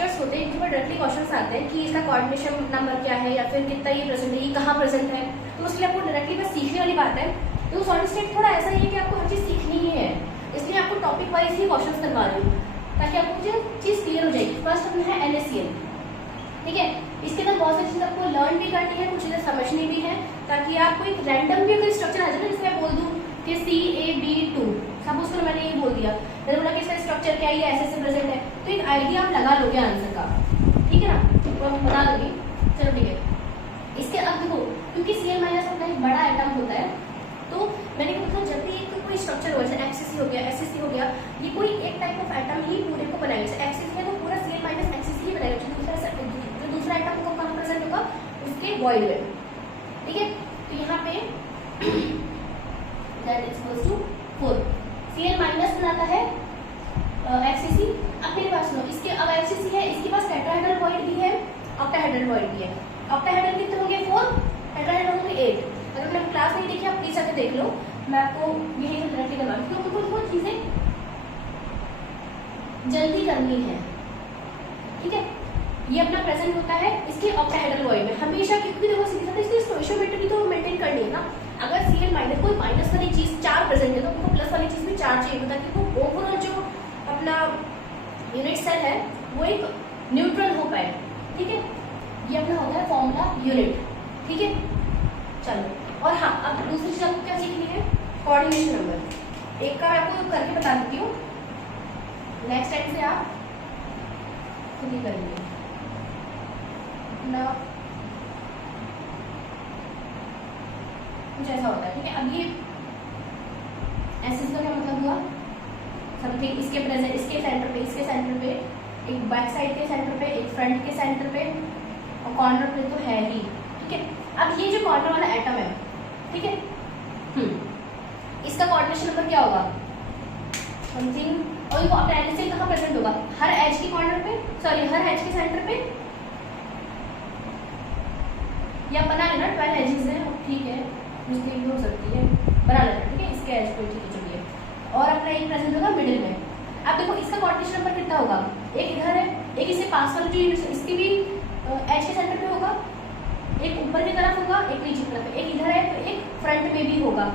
Structures होते हैं जिनके डायरेक्टली क्वेश्चंस आते हैं कि इसका कोऑर्डिनेशन नंबर क्या है या फिर कितना ये प्रेजेंट है, ये कहाँ प्रेजेंट है, तो उसके लिए आपको डायरेक्टली बस सीखने वाली बात है। तो सॉलिड स्टेट थोड़ा ऐसा ही है कि आपको हर चीज़ सीखनी ही है, इसलिए आपको टॉपिक वाइज ही क्वेश्चंस करवा रही हूँ ताकि आपको मुझे चीज़ क्लियर हो जाएगी। फर्स्ट अपना है NaCl, ठीक है। इसके अंदर बहुत सारी चीज़ें आपको लर्न भी करनी है, कुछ चीज़ें समझनी भी है, ताकि आपको एक रैंडम भी अगर स्ट्रक्चर आ जाए ना, जैसे मैं बोल दूँ कि CaB2, सपोज करो मैंने ये बोल दिया, मैंने बोला कि इसका स्ट्रक्चर क्या है, ये ऐसे प्रेजेंट है, तो एक आइडिया आप लगा लोगे आंसर का, ठीक है ना, तो आप बता दोगे। चलो ठीक है। इसके अब देखो, क्योंकि Cl- अपना एक बड़ा आइटम होता है, तो मैंने क्या बताया, जब भी एक कोई स्ट्रक्चर हो, जैसे FCC हो गया, SCC हो गया, ये कोई एक टाइप ऑफ आइटम ही पूरे को बनाएगा। जैसे FCC है तो पूरा Cl- HCC ही बनाएगा, जो दूसरा आइटम को कहाँ प्रेजेंट होगा, उसके वॉइड में, ठीक है। तो यहाँ पे that is equals to 4, Cl- बनाता है FCC। अब मेरे पास सुनो, इसके अब FCC है, इसके पास टेट्राहेड्रल वॉइड भी है, ऑक्टाहेड्रल वॉइड भी है। ऑक्टाहेड्रल कितने होंगे 4, टेट्राहेड्रल होंगे 8। अगर मैंने क्लास नहीं देखी, आप प्लीज आके देख लो, मैं आपको यही डायरेक्टली करवा रही हूँ, क्योंकि वो चीजें जल्दी करनी है, ठीक है। ये अपना प्रेजेंट होता है इसके ऑक्टाहेड्रल वॉइड में हमेशा, क्योंकि देखो सीधी साथ इसकी स्टोइशियोमेट्री तो मेंटेन करनी है ना। अगर Cl- कोई माइनस वाली चीज 4 प्रेजेंट है तो उनको प्लस वाली चीज भी 4 चाहिए, ताकि वो ओवरऑल जो अपना यूनिट सेल है वो एक न्यूट्रल हो पाए, ठीक है। ये अपना होता है फॉर्मूला यूनिट, ठीक है। चलो, और हाँ, अब दूसरी चीज आपको क्या सीखनी है, कोऑर्डिनेशन नंबर। एक का मैं आपको करके बता देती हूँ, नेक्स्ट टाइम से आप खुद ही करेंगे ना, कुछ ऐसा होता है, ठीक है। अब ये एसिस का क्या मतलब हुआ, समथिंग इसके प्रेजेंट, इसके सेंटर पे, इसके सेंटर पे, एक बैक साइड के सेंटर पे, एक फ्रंट के सेंटर पे, और कॉर्नर पे तो है ही, ठीक है। अब ये जो कॉर्नर वाला एटम है, ठीक है, इसका कोऑर्डिनेशन नंबर क्या होगा, समथिंग, और ये अपना NaCl कहाँ प्रेजेंट होगा, हर एज के कॉर्नर पे, सॉरी हर एज के सेंटर पे, या बना लेना 12 एजेस है, ठीक है, मिस्टेक भी हो सकती है, बना लेना, ठीक है, इसके एज को, ठीक है, चलिए। और अपना एक प्रेजेंट होगा मिडिल में। अब देखो इसका कोऑर्डिनेशन नंबर कितना होगा, एक इधर है, एक इससे पास वाला जो यूनिट, इसकी भी एज के सेंटर पे होगा, एक ऊपर की तरफ होगा, एक नीचे की तरफ, एक इधर है तो एक फ्रंट में भी होगा,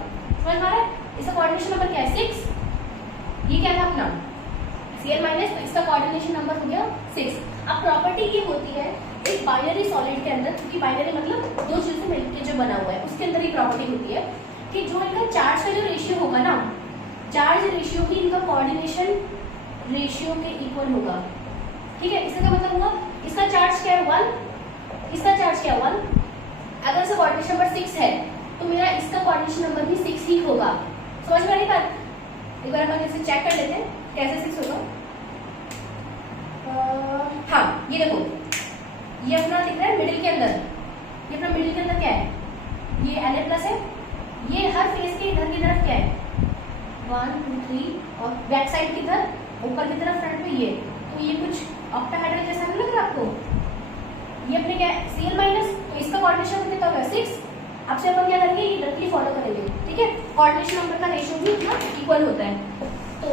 समझ पा रहे हैं। इसका कोऑर्डिनेशन नंबर क्या है 6, ये क्या था अपना Cl-, तो इसका कोऑर्डिनेशन नंबर हो गया 6। अब प्रॉपर्टी ये होती है एक बाइनरी सॉलिड के अंदर, क्योंकि बाइनरी मतलब दो चीजें मिलकर जो बना हुआ है, उसके अंदर ही प्रॉपर्टी होती है कि जो इनका चार्ज का जो रेशियो होगा ना, चार्ज रेशियो ही इनका कोऑर्डिनेशन रेशियो के इक्वल होगा, ठीक है। इसका क्या मतलब हुआ, इसका चार्ज क्या है 1, इसका चार्ज क्या है 1, अगर इसका कोऑर्डिनेशन नंबर 6 है तो मेरा इसका कोऑर्डिनेशन नंबर भी 6 ही होगा, समझ में आ रही बात। एक बार अपन इसे चेक कर लेते हैं कैसे 6 होगा। हाँ, ये देखो, ये अपना दिख रहा है मिडिल के अंदर, ये अपना मिडिल के अंदर क्या है, ये Na+ है, ये हर फेस के इधर की तरफ क्या है 1 2 3, और बैक साइड की तरफ, ऊपर की तरफ फ्रंट में ये, तो ये कुछ ऑक्टाहेड्रल जैसा नहीं लग रहा आपको, ये अपने क्या है Cl-, तो इसका कोऑर्डिनेशन कितना होगा 6। अब से अपन क्या करेंगे, ये डायरेक्टली फॉलो करेंगे, ठीक है। कोऑर्डिनेशन नंबर का रेशियो भी इतना इक्वल होता है, तो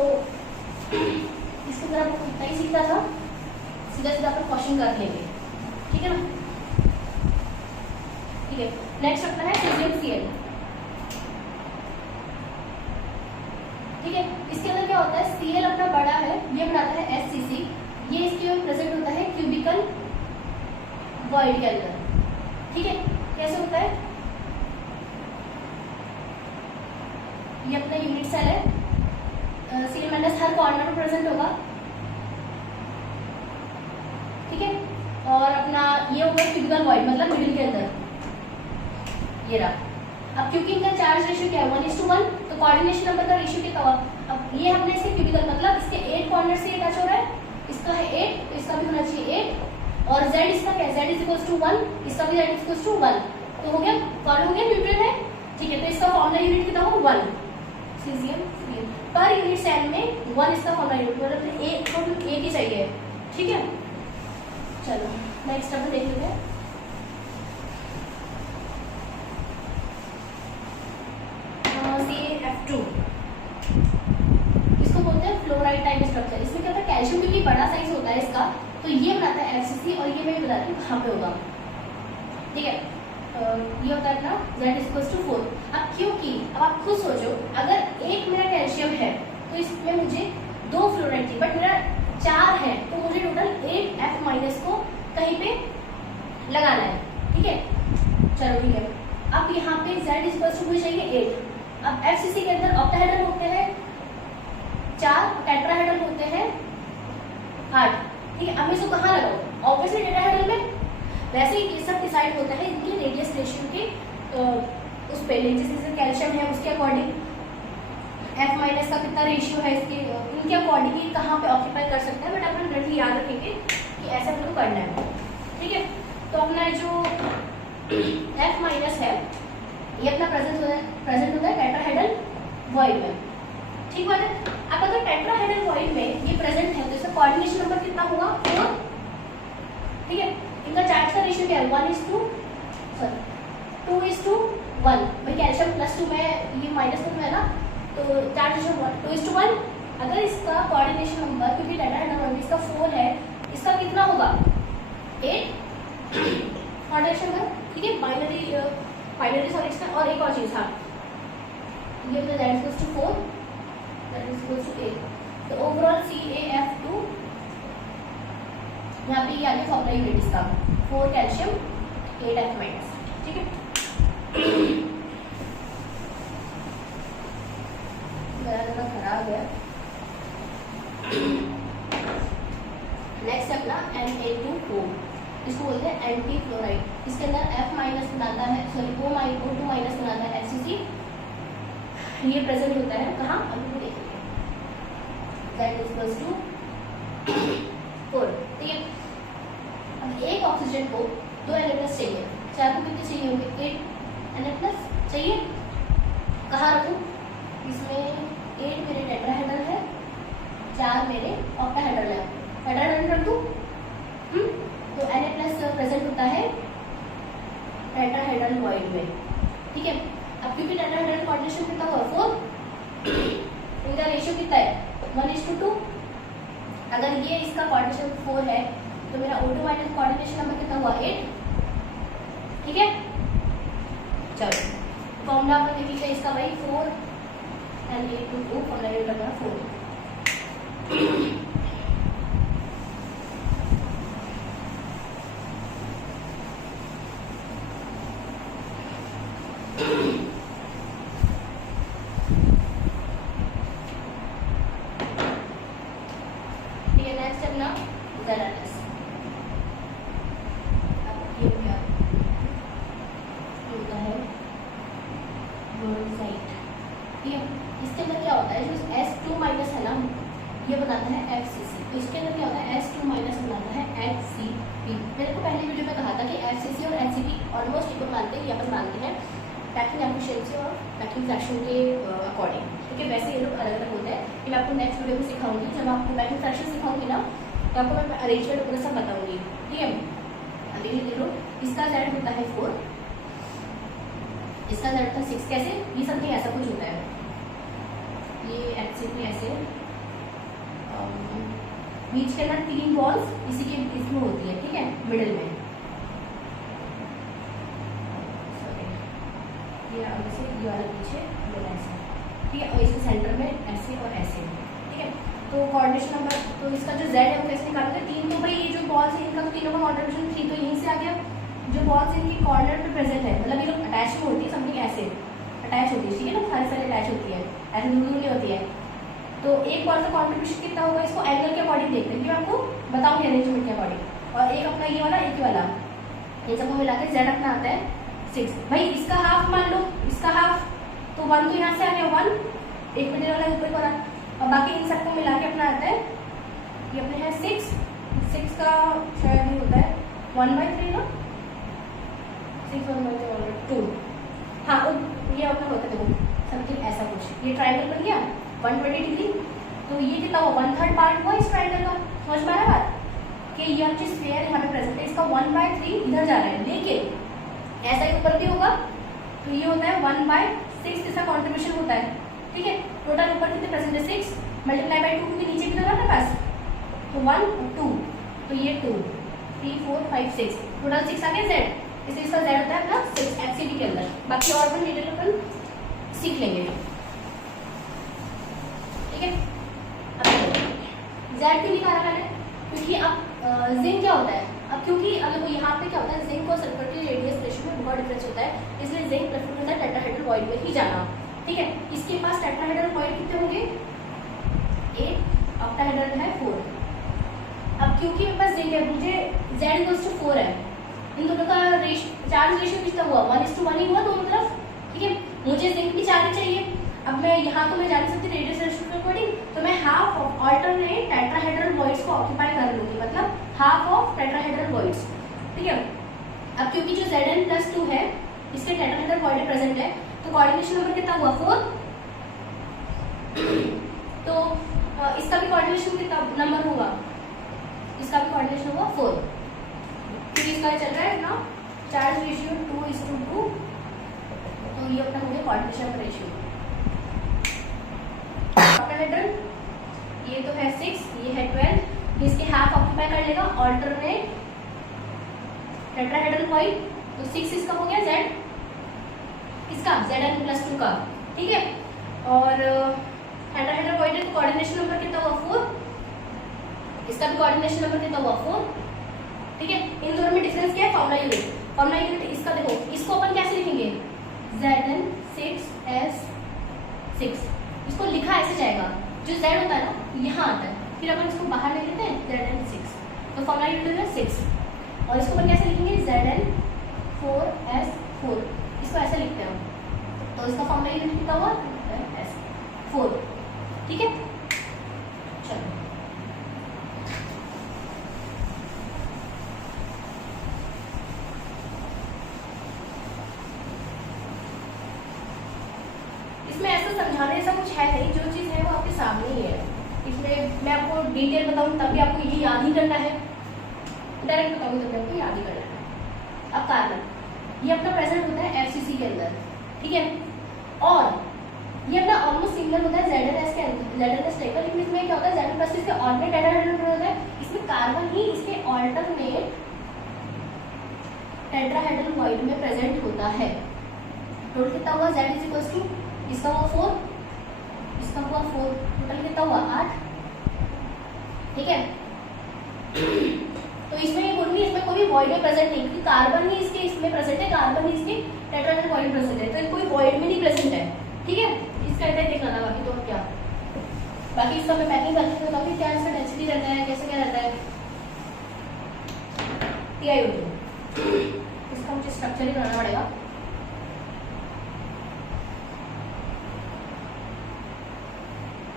इसके तरह आपको इतना ही सीखना था, सीधा सीधा अपन क्वेश्चन कर लेंगे, ठीक है ना, ठीक है। नेक्स्ट अपना है सोडियम Cl, ठीक है। इसके अंदर क्या होता है, Cl अपना बड़ा है, ये बनाता है SCC, ये इसके प्रेजेंट होता है क्यूबिकल वॉइड के अंदर, ठीक है। कैसे होता है, ये अपना यूनिट सेल है, Cl- हर कॉर्नर में प्रेजेंट होगा, ठीक है। और अपना ये होगा क्यूबिकल वॉइड, मतलब मिडिल के अंदर, ये रहा। अब क्योंकि इनका चार्ज रेशियो क्या है 1:1, तो कोऑर्डिनेशन नंबर का रेशियो कितना हुआ, अब ये हमने इसके क्यूबिकल मतलब इसके 8 कॉर्नर से टच हो रहा है, इसका है 8, तो इसका भी होना चाहिए 8, और Z इसका क्या है, Z = 1, इसका भी Z = 1, तो हो गया, फॉलो हो गया, न्यूट्रल है, ठीक है। तो इसका फॉर्मूला यूनिट कितना हो 1, सीजियम Cl पर यूनिट सेल में 1 इसका फॉर्मूला यूनिट, मतलब एक ही चाहिए, ठीक है। चलो नेक्स्ट अपन देख लेते हैं, CaF2, इसको बोलते हैं फ्लोराइड टाइप स्ट्रक्चर। इसमें क्या होता है, कैल्शियम क्योंकि बड़ा साइज होता है इसका, तो ये बनाता है FCC और ये मैं बताती हूँ कहाँ पे होगा, ठीक है। ये होता है अपना Z=4। अब क्योंकि अब आप खुद सोचो, अगर एक मेरा कैल्शियम है तो इसमें मुझे 2 फ्लोराइड थी, बट मेरा 4 है, तो मुझे टोटल 8 F- को कहीं पे लगाना है, ठीक है। चलो ठीक है, अब यहाँ पे Z चाहिए 8। अब FCC के अंदर ऑक्टाहेड्रल होते हैं 4, टेट्राहेड्रल होते हैं 8, ठीक है। अब मैं इसको कहाँ लगाऊं? ऑब्वियसली टेट्राहेड्रल में। वैसे ही ये सब डिसाइड होता है इनके रेडियस रेशियो के उस पे, जैसे कैल्शियम है उसके अकॉर्डिंग F- का कितना रेशियो है इसके, इनके अकॉर्डिंग ये कहाँ पे ऑक्यूपाई कर सकता है। बट अपन गणित याद रखेंगे कि ऐसा अपने को करना है, ठीक है। तो अपना जो F- है ये अपना प्रेजेंट होता है टेट्राहेड्रल वॉइड में, ठीक बात है। अब अगर टेट्राहेड्रल वॉइड में ये प्रेजेंट है तो इसका कोऑर्डिनेशन नंबर कितना होगा? 4, ठीक है। इनका चार्ज का रेशियो क्या है? 2:1। भाई कैल्शियम +2 में ये -2 में है ना, तो चार्ज रेशियो 2:1। अगर इसका कोऑर्डिनेशन नंबर, क्योंकि टेट्राहेड्रल इसका 4 है, इसका कितना होगा? 8 कोऑर्डिनेशन नंबर, ठीक है। Binary solution. और एक और चीज, हाँ, ये होता है Z=4, Z=8। तो ओवरऑल CaF2, यहाँ पे ये आगे फॉर्मूला यूनिट इसका 4 कैल्शियम 8 F-, ठीक है। जरा खराब है। नेक्स्ट अपना Na2O, इसको बोलते हैं एंटी फ्लोराइड। इसके अंदर F- बनाता है, सॉरी O2- बनाता है FCC। ये प्रेजेंट होता है कहाँ? अभी देखेंगे Z=4, ठीक है। अब एक ऑक्सीजन को 2 Na+ चाहिए, 4 को कितने चाहिए होंगे? 8 Na+ चाहिए। कहाँ रखूँ? इसमें 8 मेरे टेट्राहेड्रल है, 4 मेरे ऑक्टाहेड्रल है। टेट्राहेड्रल रख दूँ? तो Na+ प्रेजेंट होता है टेट्राहेड्रल वॉइड में, ठीक है। अब क्योंकि टेट्राहेड्रल कोऑर्डिनेशन कितना हुआ? 4, इनका रेशियो कितना है? 1:2। अगर ये इसका कोऑर्डिनेशन 4 है तो मेरा O2- कोऑर्डिनेशन नंबर कितना हुआ? 8, ठीक है। चलो फॉर्मूला आपने देख लीजिए इसका, भाई 4 Na2O, फॉर्मूला यूनिट अपना 4। नेक्स्ट अपना ZRS। अब ये क्या होता है? साइट, ठीक है। इसके अंदर क्या होता है? जो S2- है ना, ये बनाता है FCC। तो इसके अंदर क्या होता है? S2- बनाता है HCP। मैंने को पहले वीडियो में कहा था कि FCC और HCP ऑलमोस्ट इक्वल मानते हैं, ये अपन मानते हैं पैकिंग एफिशिएंसी और पैकिंग फ्रैक्शन के अकॉर्डिंग, ठीक है। वैसे ये लोग अलग अलग होते हैं, ये मैं आपको नेक्स्ट वीडियो में सिखाऊंगी। जब आपको पैकिंग फ्रैक्शन सिखाऊंगी ना, तो आपको मैं अरेंजमेंट पूरा सब बताऊंगी, ठीक है। अभी देख लो, इसका Z होता है 4, इसका Z होता है 6। कैसे? ये समथिंग ऐसा कुछ होता है, ये HCP ऐसे बीच के अंदर 3 बॉल्स इसी के इसमें होती है, ठीक है, मिडिल में। ये आगे से ये वाला पीछे ऐसे, ठीक है। और इसके सेंटर में ऐसे और ऐसे, ठीक है। तो कोऑर्डिनेशन नंबर, तो इसका जो Z है वो कैसे निकालोगे? 3, तो भाई ये जो बॉल्स है इनका तो तीनों का कॉन्ट्रीब्यूशन 3 तो यहीं से आ गया। जो बॉल्स इनकी कॉर्नर पे प्रेजेंट है, मतलब ये लोग अटैच में होती है, समथिंग ऐसे अटैच होती है, ठीक है ना, सारे सारे अटैच होती है, ऐसे दूर नहीं होती है। तो एक बॉल का कॉन्ट्रीब्यूशन कितना होगा? इसको एंगल के अकॉर्डिंग देखते हैं, मैं आपको बताऊंगी अरेंजमेंट के अकॉर्डिंग। और एक अपना ये वाला, एक ही वाला, इन सबको मिला के Z अपना आता है 6। भाई इसका हाफ मान लो, इसका हाफ, तो 1 तो यहाँ से आ गया 1, एक मिनट वाला ऊपर वाला, और बाकी इन सबको मिला के अपना आता है, ये अपने है 6 का शायद ही होता है 1/3 ना, 6 1/2। हाँ, ये अपना होता है, देखो समथिंग ऐसा कुछ, ये ट्राइंगल बन गया 120 डिग्री। तो ये कितना हुआ? 1/3 पार्ट हुआ इस ट्राइंगल का। समझ में आ रहा बात? कि ये जो स्फीयर यहाँ पे प्रेजेंट है, इसका 1/3 इधर जा रहा है, लेकिन ऐसा ही ऊपर भी होगा। तो ये होता है 1/6 इसका कॉन्ट्रीब्यूशन होता है, ठीक है। टोटल ऊपर कितने प्रेजेंट है? 6 × 2, क्योंकि नीचे कितना था अपने पास? तो 1 2, तो ये 2 3 4 5 6 टोटल 6 आ गया जेड, इसलिए इसका जेड होता है अपना 6 एचसीडी के अंदर। बाकी और भी डिटेल अपन सीख लेंगे, ठीक है। अब जेड क्यों लिखा रहा मैंने, क्योंकि अब जिंक क्या होता है, अब क्योंकि अगर यहाँ पे क्या होता है जिंक और सल्फर के रेडियस रेशियो में बहुत डिफरेंस होता है, इसलिए जिंक प्रेफर करता है टेट्राहेड्रल वॉइड में ही जाना, ठीक है। इसके पास टेट्राहेड्रल वॉइड कितने होंगे, 8, ऑक्टाहेड्रल है 4। अब क्योंकि मेरे पास जिंक है, मुझे Z=4 है, इन दोनों का चार्ज रेशियो कितना हुआ, 1:1 ही हुआ दोनों तरफ, ठीक है। मुझे जिंक भी चार्ज चाहिए, अब मैं यहाँ तो मैं जा नहीं सकती रेडियस रेशियो के अकॉर्डिंग, तो मैं half of alternate tetrahedral voids को ऑक्यूपाई कर लूंगी, मतलब हाफ ऑफ टेट्राहेड्रल वॉइड्स, ठीक है। अब क्योंकि जो Zn+2 है इसके टेट्राहेड्रल वॉइड प्रेजेंट है, तो कोऑर्डिनेशन नंबर कितना हुआ 4, तो इसका भी कोऑर्डिनेशन कितना नंबर होगा, इसका भी कोऑर्डिनेशन होगा 4, क्योंकि इसका चल रहा है ना चार्ज रेशियो 2:2, तो ये अपना हो गया कोऑर्डिनेशन रेशियो। ऑक्टाहेड्रल ये तो है 6, ये है 12, इसके हाफ ऑक्यूपाई कर लेगा ऑल्टरनेट टेट्राहेड्रल वॉइड, तो 6 इसका हो गया Z, इसका Zn+2 का, ठीक है। और टेट्राहेड्रल वॉइड है तो कोऑर्डिनेशन नंबर कितना हुआ 4, इसका भी कोऑर्डिनेशन नंबर कितना हुआ 4, ठीक है। इन दोनों में डिफरेंस क्या है, फॉर्मूला यूनिट, फॉर्मूला यूनिट इसका देखो, इसको अपन कैसे लिखेंगे, Zn6s6, इसको लिखा ऐसे जाएगा, जो Z होता है ना यहाँ आता है, फिर अपन इसको बाहर ले लेते हैं Zn6, तो फॉर्मूला यूनिट है 6, और इसको अपन कैसे लिखेंगे Zn4s4, इसको ऐसे लिखते हैं, तो इसका फॉर्मूला यूनिट कितना हुआ S4, ठीक है। चलो इसमें ऐसा समझाने जैसा कुछ है नहीं, जो चीज़ है वो आपके सामने ही है, इसमें मैं आपको डिटेल बताऊँ तब भी आपको ये याद ही करना है, डायरेक्ट बताऊँ तब भी आपको याद ही करना है। अब कार्बन ये अपना प्रेजेंट होता है FCC के अंदर, ठीक है, और ये अपना ऑलमोस्ट सिमिलर होता है ZnS के अंदर, ZnS टाइप का, लेकिन इसमें क्या होता है Zn+ इसके ऑल्टरनेट टेट्राहेड्रल होता है, इसमें कार्बन ही इसके ऑल्टरनेट टेट्राहेड्रल वॉइड में प्रेजेंट होता है। टोटल कितना हुआ, Z=, इसका हुआ 4, इसका हुआ 4, टोटल कितना हुआ 8, ठीक है। तो इसमें ये बोलूंगी इसमें कोई भी वॉइड में प्रेजेंट नहीं, क्योंकि कार्बन ही इसके इसमें प्रेजेंट है, कार्बन ही इसके टेट्राहेड्रल वॉइड प्रेजेंट है, तो कोई वॉइड में नहीं प्रेजेंट है, ठीक है। इसका इतना देखना था, बाकी तो क्या, बाकी इसका मैं पैकिंग करती हूँ, काफी क्या इसका डेंसिटी रहता है, कैसे क्या रहता है, TiO2, इसका मुझे स्ट्रक्चर ही बनाना पड़ेगा।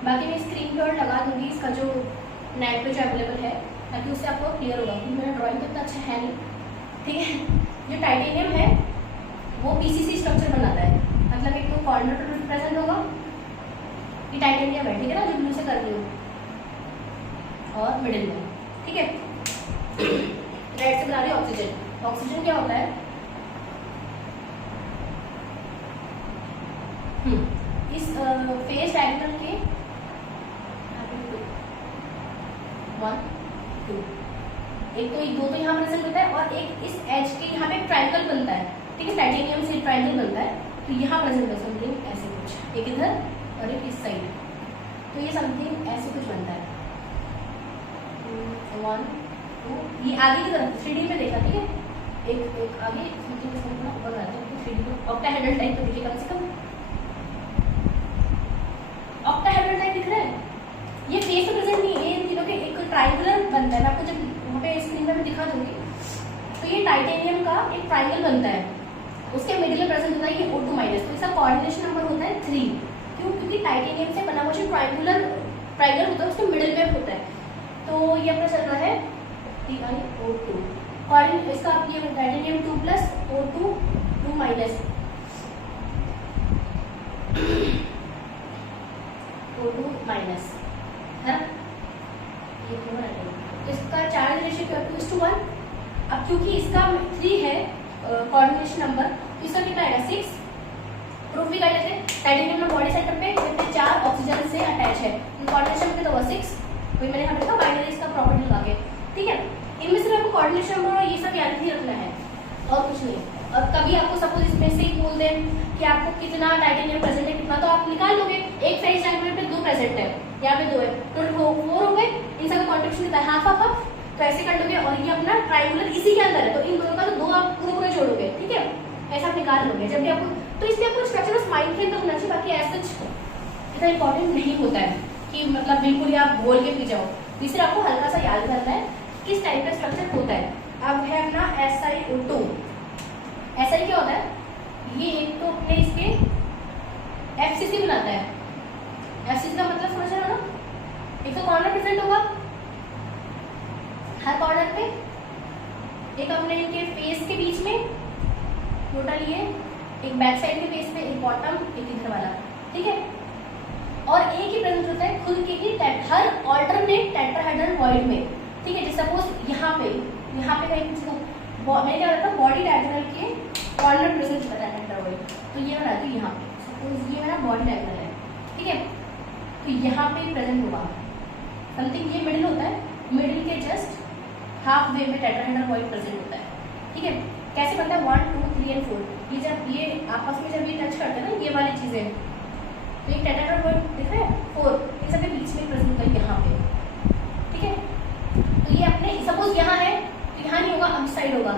बाकी मैं स्क्रीन पर लगा दूंगी इसका जो नेट पे जो अवेलेबल है, ताकि उससे आपको क्लियर होगा, क्योंकि मेरा ड्राइंग तो इतना अच्छा है नहीं, ठीक है। जो टाइटेनियम है वो PCC स्ट्रक्चर बनाता है, मतलब एक तो कॉर्नर पर प्रेजेंट होगा, ये टाइटेनियम है, ठीक है ना, जो ब्लू से कर रही हो, और मिडिल में, ठीक है। रेड से बना रही है ऑक्सीजन, ऑक्सीजन क्या होता है, इस फेस डायगोनल के 1 2, एक तो दो तो यहाँ प्रेजेंट होता है, और एक इस एज के यहाँ पे ट्रायंगल बनता है, ठीक है, टाइटेनियम से ट्रायंगल बनता है, तो यहाँ प्रेजेंट है समथिंग ऐसे कुछ, एक इधर और एक इस साइड, तो ये समथिंग ऐसे कुछ बनता है, 1 2, ये आगे की तरफ 3D में देखा, ठीक है, एक आगे ऊपर आता है, 3D में ऑक्टाहेड्रल टाइप तो देखिए कम से कम, ऑक्टाहेड्रल टाइप दिख रहा है, ये फेस में प्रेजेंट नहीं है, इन तीनों के एक ट्रायंगुलर बनता है, मैं आपको जब वहाँ पे स्क्रीन पर दिखा दूंगी, तो ये टाइटेनियम का एक ट्रायंगल बनता है, उसके मिडिल में प्रेजेंट होता है ये O2-, तो इसका कोऑर्डिनेशन नंबर होता है 3, क्यों, क्योंकि टाइटेनियम से बना हुआ जो ट्रायंगुलर होता है उसके मिडिल में होता है, तो ये अपना चल रहा है TiO2, और इसका ये टाइटेनियम 2+ O2 2- O2- है, ये तो इसका चार्ज रेशियो 2:1, अब क्योंकि इसका 3 है कोऑर्डिनेशन नंबर, तो इसका कितना आएगा 6, प्रूफ भी कर लेते हैं, टाइटेनियम में बॉडी सेंटर पे कितने 4 ऑक्सीजन से अटैच है, कोऑर्डिनेशन कितना हुआ 6, वही मैंने यहाँ पे लिखा बाइनरी इसका प्रॉपर्टी लगा के, ठीक है। और कभी आपको सपोज इसमें से ही बोल दें कि आपको कितना टाइटेनियम प्रेजेंट है कितना, तो आप निकाल लोगे। एक फेरिक डायमंड पे 2 प्रेजेंट है, यहाँ पे 2 है, तो 4 हो गए। इन सबका कॉन्ट्रीब्यूशन कितना है, हाफ हाफ हाफ, तो ऐसे कर लोगे। और ये अपना ट्राइंगुलर इसी के अंदर है, तो इन दोनों का तो 2 आप पूरे जोड़ोगे, ठीक है, ऐसा आप निकाल लोगे। जब भी आपको, तो इसलिए आपको स्ट्रक्चर बस माइंड के अंदर होना चाहिए, बाकी ऐसा इतना इंपॉर्टेंट नहीं होता है कि मतलब बिल्कुल ही आप बोल के पी जाओ। इसलिए आपको हल्का सा याद करना है किस टाइप का स्ट्रक्चर होता है। अब है अपना SiO2। SI क्या होता है, ये एक तो अपने इसके FCC बनाता है। FCC का मतलब समझ रहे हो ना, एक तो कॉर्नर प्रेजेंट होगा हर कॉर्नर पे, एक अपने इनके फेस के बीच में टोटल ये, एक बैक साइड के फेस पे, एक बॉटम, एक इधर वाला, ठीक है। और एक ही प्रेजेंट होता है खुद के ही हर ऑल्टरनेट टेट्राहेड्रल वॉइड में, ठीक है। जैसे सपोज यहाँ पे कहीं कुछ मैंने क्या बताया, बॉडी डायगोनल के कॉर्नर प्रेजेंट होता है टेट्राहेड्रल वॉइड, तो ये बना दूँ यहाँ पे, सपोज ये मेरा बॉडी डायगोनल है, ठीक है, तो यहाँ पे प्रेजेंट होगा समथिंग, ये मिडिल होता है, मिडिल के जस्ट हाफ वे में टेट्राहेड्रल वॉइड प्रेजेंट होता है, ठीक है। कैसे बनता है 1 2 3 और 4, ये जब ये आपस में जब ये टच करते हैं ना, ये वाली चीजें, तो एक टेट्राहेड्रल वॉइड दिख रहा है 4, ये सबके बीच में प्रेजेंट होता है यहाँ पे, ठीक है। तो ये अपने सपोज यहाँ है तो यहाँ नहीं होगा, अब इस साइड होगा,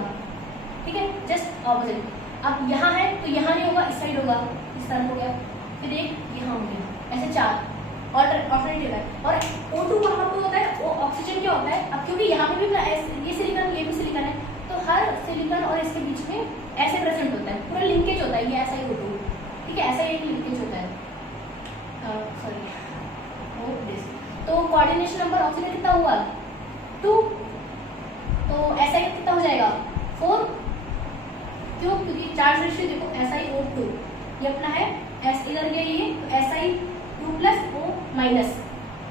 ठीक है, जस्ट ऑपोजिट। अब यहाँ है तो यहाँ नहीं होगा, इस साइड होगा, इस तरह हो गया, फिर एक यहाँ हो गया, ऐसे 4 ऑल्टरनेटिव है। और O2 कहाँ पे होता है, वो ऑक्सीजन क्या होता है। अब क्योंकि यहाँ पे भी ये सिलिकॉन, ये भी सिलिकॉन है, तो हर सिलिकॉन और इसके बीच में ऐसे प्रेजेंट होता है, पूरा लिंकेज होता है, ये SiO2, ठीक है, ऐसा एक लिंकेज होता है। सॉरी, तो कोऑर्डिनेशन नंबर ऑक्सीजन कितना हुआ 2, तो SI कितना हो जाएगा 4, क्यों, क्योंकि चार्ज रेशियो देखो SiO2 ये अपना है, S इधर गया ये, तो Si2 plus O minus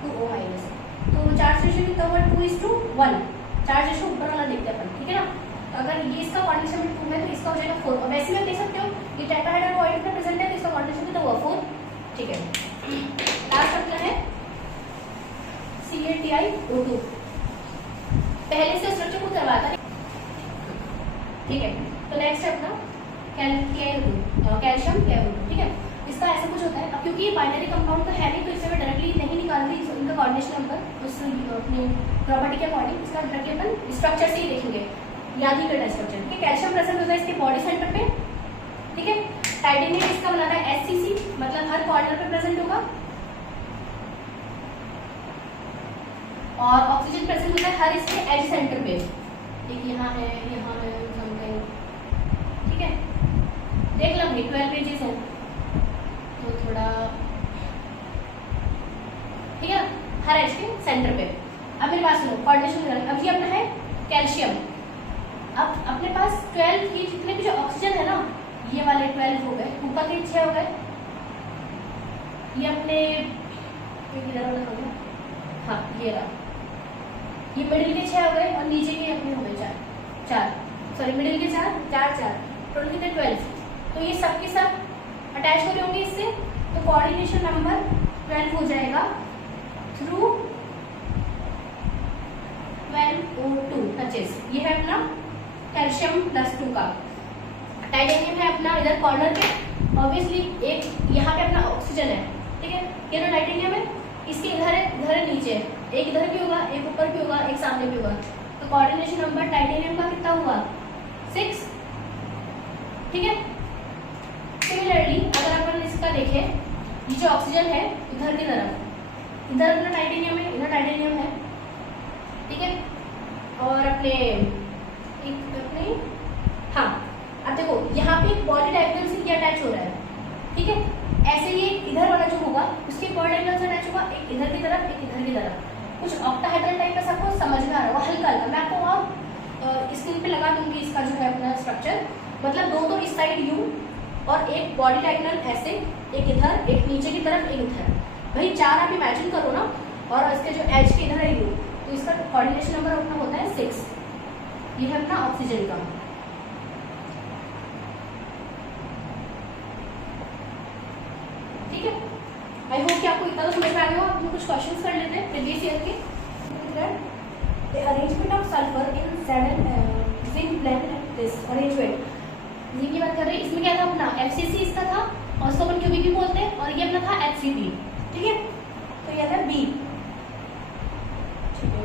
2O minus, तो चार्ज रेशियो कितना हुआ 2:1, चार्ज रेशियो ऊपर वाला देखते हैं अपन, ठीक है ना। तो अगर ये इसका कोऑर्डिनेशन 2 है तो इसका हो जाएगा 4, और वैसे में देख सकते हो ये टेट्राहेड्रल वॉइड में प्रेजेंट है, तो इसका कोऑर्डिनेशन कितना हुआ 4, ठीक है। लास्ट अपना है CaTiO2, पहले से स्ट्रक्चर को करवाया था, ठीक है। तो नेक्स्ट है अपना कैल्शियम TiO2, ठीक है। इसका ऐसा कुछ होता है, अब क्योंकि ये बाइनरी कंपाउंड तो है नहीं, तो इससे मैं डायरेक्टली नहीं निकाल रही इनका कोऑर्डिनेशन नंबर, उस अपनी प्रॉपर्टी के अकॉर्डिंग इसका डायरेक्टली अपन स्ट्रक्चर से ही देखेंगे, याद ही करना स्ट्रक्चर, ठीक है। कैल्शियम प्रेजेंट होता है इसके बॉडी सेंटर पे, ठीक है। टाइटेनियम इसका बनाता है SCC, मतलब हर कॉर्नर पे प्रेजेंट होगा, और ऑक्सीजन प्रेजेंट होता है हर इसके एज सेंटर पे, एक यहाँ है समथिंग, ठीक है। देख लो भाई 12 पेजेस हैं तो थोड़ा, ठीक है, हर एज के सेंटर पे। अब मेरे पास लो कोऑर्डिनेशन, अब ये अपना है कैल्शियम। अब अपने पास 12 की जितने भी जो ऑक्सीजन है ना, ये वाले 12 हो गए, ऊपर के 6 हो गए, ये अपने हाँ ये रहा, ये मिडिल के 6 हो गए, और नीचे के अपने हो गए 4, सॉरी मिडिल के 4, टोटल कितने 12, तो ये सब के सब अटैच हो रहे होंगे इससे, तो कोऑर्डिनेशन नंबर 12 हो जाएगा थ्रू 12O2 टचेस। ये है अपना कैल्शियम +2 का। टाइटेनियम है अपना इधर कॉर्नर पे, ऑब्वियसली एक यहाँ पे अपना ऑक्सीजन है, ठीक है, ये ना टाइटेनियम है, इसके इधर है नीचे है, एक इधर भी होगा, एक ऊपर भी होगा, एक सामने भी होगा, तो कोऑर्डिनेशन नंबर टाइटेनियम का कितना हुआ 6, ठीक है। सिमिलरली अगर अपन इसका देखें, ये जो ऑक्सीजन है इधर की तरफ, इधर अपना टाइटेनियम है, इधर टाइटेनियम है, ठीक है। और अपने हाँ, अब देखो यहाँ पे बॉडी डायगोनल से ये अटैच हो रहा है, ठीक है। ऐसे ये इधर वाला जो होगा उसके बॉडी डायगोनल से अटैच होगा, एक इधर की तरफ, एक इधर की तरफ, कुछ ऑक्टाहेड्रल टाइप का सबको समझ में आ रहा होगा, हल्का हल्का। मैं आपको और स्क्रीन पे लगा दूंगी इसका जो है अपना स्ट्रक्चर, मतलब 2 तो इस साइड यू, और एक बॉडी डायगोनल ऐसे, एक इधर, एक नीचे की तरफ, एक इधर, भाई 4 आप इमेजिन करो ना, और इसके जो एज के इधर है यू, तो इसका कोऑर्डिनेशन नंबर अपना होता है 6। ये है अपना ऑक्सीजन का, ठीक है। आई होप कि आपको इतना तो समझ में आ गया हो। हम कुछ क्वेश्चंस कर लेते हैं प्रीवियस ईयर के। The arrangement of sulfur in Zn zinc blend, this arrangement gym की बात कर रहे हैं, इसमें क्या था अपना FCC इसका था और उसको अपन क्यूबिक भी बोलते हैं, और ये अपना था HCP, ठीक है। तो ये था B, ठीक है।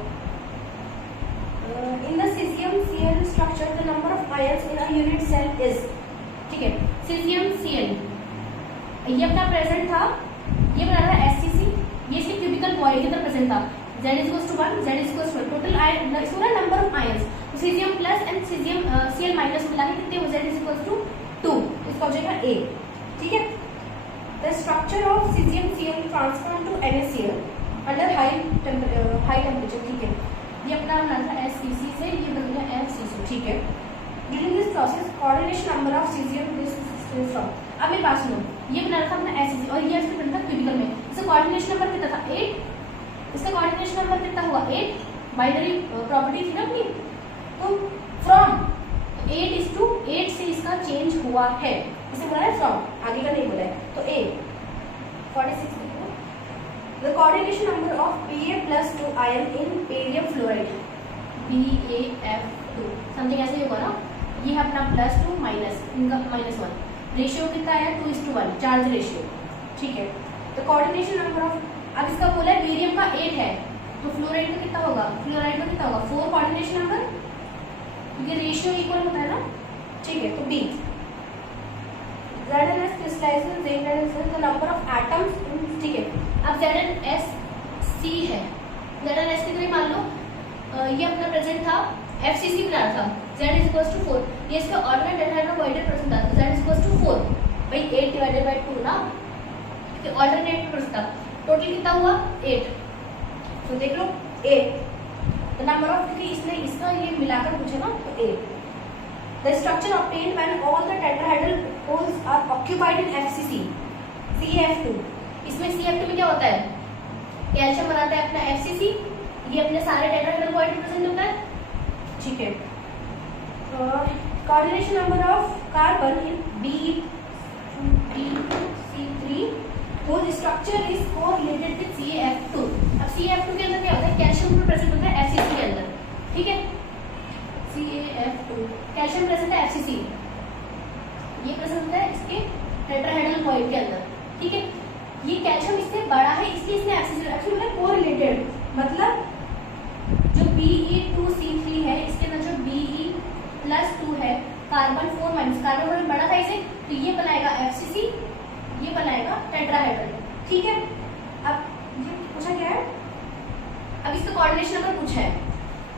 In the caesium Cl structure the number of ions in a unit cell is, ठीक है। सीजियम Cl ये अपना प्रेजेंट था, ये बना रहा है SCC, ये इसके क्यूबिकल वॉइड की तरह प्रेजेंट था, Z = 1, Z = 1, total ion number of ions caesium plus and caesium Cl minus मिला के कितने हो, Z = 2, इसका हो जाएगा A, ठीक है। The structure of caesium Cl transform to NaCl under high temperature, ठीक है। ये अपना बना था SCC से, ये बन गया FCC, ठीक है। During this process coordination number of caesium अब मेरे पास लो, ये बना था अपना SCC और ये इसमें बनता क्यूबिकल में, इसका कोऑर्डिनेशन नंबर कितना था 8, इसका कोऑर्डिनेशन नंबर कितना हुआ 8, बाइनरी प्रॉपर्टी थी ना अपनी, तो फ्रॉम 8:8 से इसका चेंज हुआ है, इसे बोला है फ्रॉम, आगे का नहीं बोला है। तो A 46 the coordination number of Pa+2 ion in barium fluoride, BaF2 something ऐसे ही होगा ना, ये है अपना +2 माइनस इनका -1, रेशियो कितना है 2:1 चार्ज रेशियो, ठीक है। तो कोऑर्डिनेशन नंबर ऑफ, अब इसका बोला है बेरियम का 8 है, तो फ्लोराइड का कितना होगा, फ्लोराइड का कितना होगा 4 कोऑर्डिनेशन नंबर, क्योंकि रेशियो इक्वल होता है ना, ठीक है। तो B ZnS crystallizes zinc the number of atoms in, ठीक है। अब ZnSC है, ZnS कितने मान लो, ये अपना प्रेजेंट था FCC बना था, Z = 4, ये इसका ऑर्डिनल टेट्राहेड्रोक्वाइडेड प्रेजेंट था, Z = 4 भाई 8/2 ना, तो ऑल्टरनेट प्रेजेंट था, टोटल कितना हुआ 8, तो देख लो 8 द नंबर ऑफ, क्योंकि इसने इसका ये मिलाकर पूछे ना, तो 8 the structure obtained when all the tetrahedral poles are occupied in FCC CF2, इसमें CF2 में क्या होता है, कैल्शियम बनाता है अपना FCC, ये अपने सारे टेट्राहेड्रल पॉइंट प्रेजेंट होता है, ठीक है। Coordination number of carbon in B2C3 whose structure is correlated with CaF2, अब CaF2 के अंदर क्या होता है, कैल्शियम प्रेजेंट होता है FCC के अंदर, ठीक है। CaF2 कैल्शियम प्रेजेंट है FCC, ये प्रेजेंट होता है इसके टेट्राहेड्रल पॉइंट के अंदर, ठीक है। ये कैल्शियम इससे बड़ा है, इसलिए इसने FCC मतलब कोरिलेटेड, मतलब जो Be2C3 है इसके अंदर जो Be+2 है, कार्बन 4 माइनस, कार्बन बड़ा था इसे, तो ये बनाएगा FCC, ये बनाएगा टेट्राहेड्रल, ठीक है। अब ये पूछा क्या है, अब इसका कोऑर्डिनेशन नंबर पूछा है,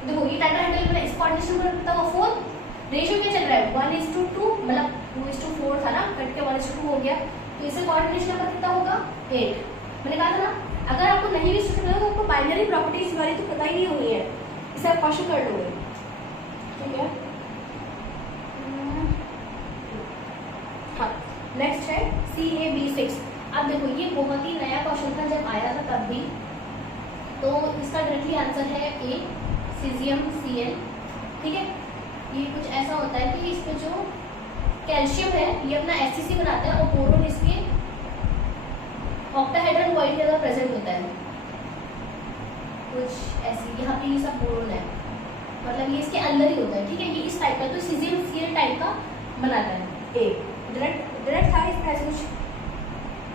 देखो ये टेट्राहेड्रल बना, इस कोऑर्डिनेशन नंबर कितना हुआ 4, रेशियो क्या चल रहा है 1:2, मतलब 2:4 था ना, कट के 1:2 हो गया, तो इससे कोऑर्डिनेशन नंबर कितना होगा 8, मैंने कहा था ना, अगर आपको नहीं भी स्ट्रक्चर तो आपको बाइनरी प्रॉपर्टीज वाली तो पता ही नहीं होनी है, इसे आप क्वेश्चन कर लोगे, ठीक है। हाँ, नेक्स्ट है CaB6, अब देखो ये बहुत ही नया क्वेश्चन था, जब आया था तब भी, तो इसका डायरेक्टली आंसर है A सीजियम Cl, ठीक है। ये कुछ ऐसा होता है कि इसमें जो कैल्शियम है ये अपना SCC बनाता है और बोरोन इसके ऑक्टाहेड्रल वॉइड के अंदर प्रेजेंट होता है, कुछ ऐसी, यहाँ पे ये सब बोरोन है, मतलब ये इसके अंदर ही होता है, ठीक है। ये इस टाइप का, तो सीजियम Cl टाइप का बनाता है, A डायरेक्ट था, इसका ऐसे कुछ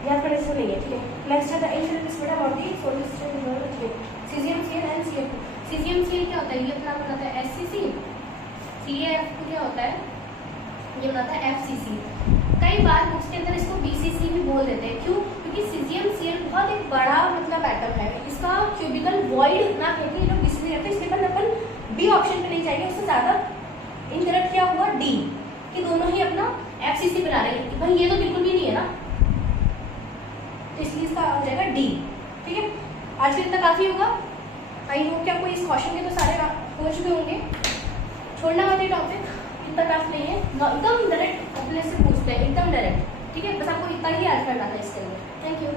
याद करने से नहीं है, ठीक है। नेक्स्ट है the infinite split of the solid caesium Cl and CF2, caesium Cl क्या होता है, ये अपना बनाता है SCC, CaF2 क्या होता है, ये बनाता है FCC, कई बार बुक्स के अंदर इसको BCC भी बोल देते हैं, क्यों, क्योंकि सीजियम Cl बहुत एक बड़ा मतलब एटम है, इसका क्यूबिकल वॉइड इतना है कि लोग BCC रहते हैं, इसके बाद अपन B ऑप्शन पे नहीं जाएंगे, उससे ज्यादा इनकरेक्ट क्या हुआ D, कि दोनों ही अपना FCC बना रहे हैं, भाई ये तो बिल्कुल भी नहीं है ना, तो इसलिए इसका आ जाएगा D, ठीक है। आज के इतना काफी होगा, आई होप कि आपको इस क्वेश्चन के तो सारे हो चुके होंगे, छोड़ना मत ये टॉपिक, इतना टफ नहीं है, एकदम डायरेक्ट अपने से पूछते हैं, एकदम डायरेक्ट, ठीक है। बस आपको इतना ही याद करना था इसके लिए। Thank you.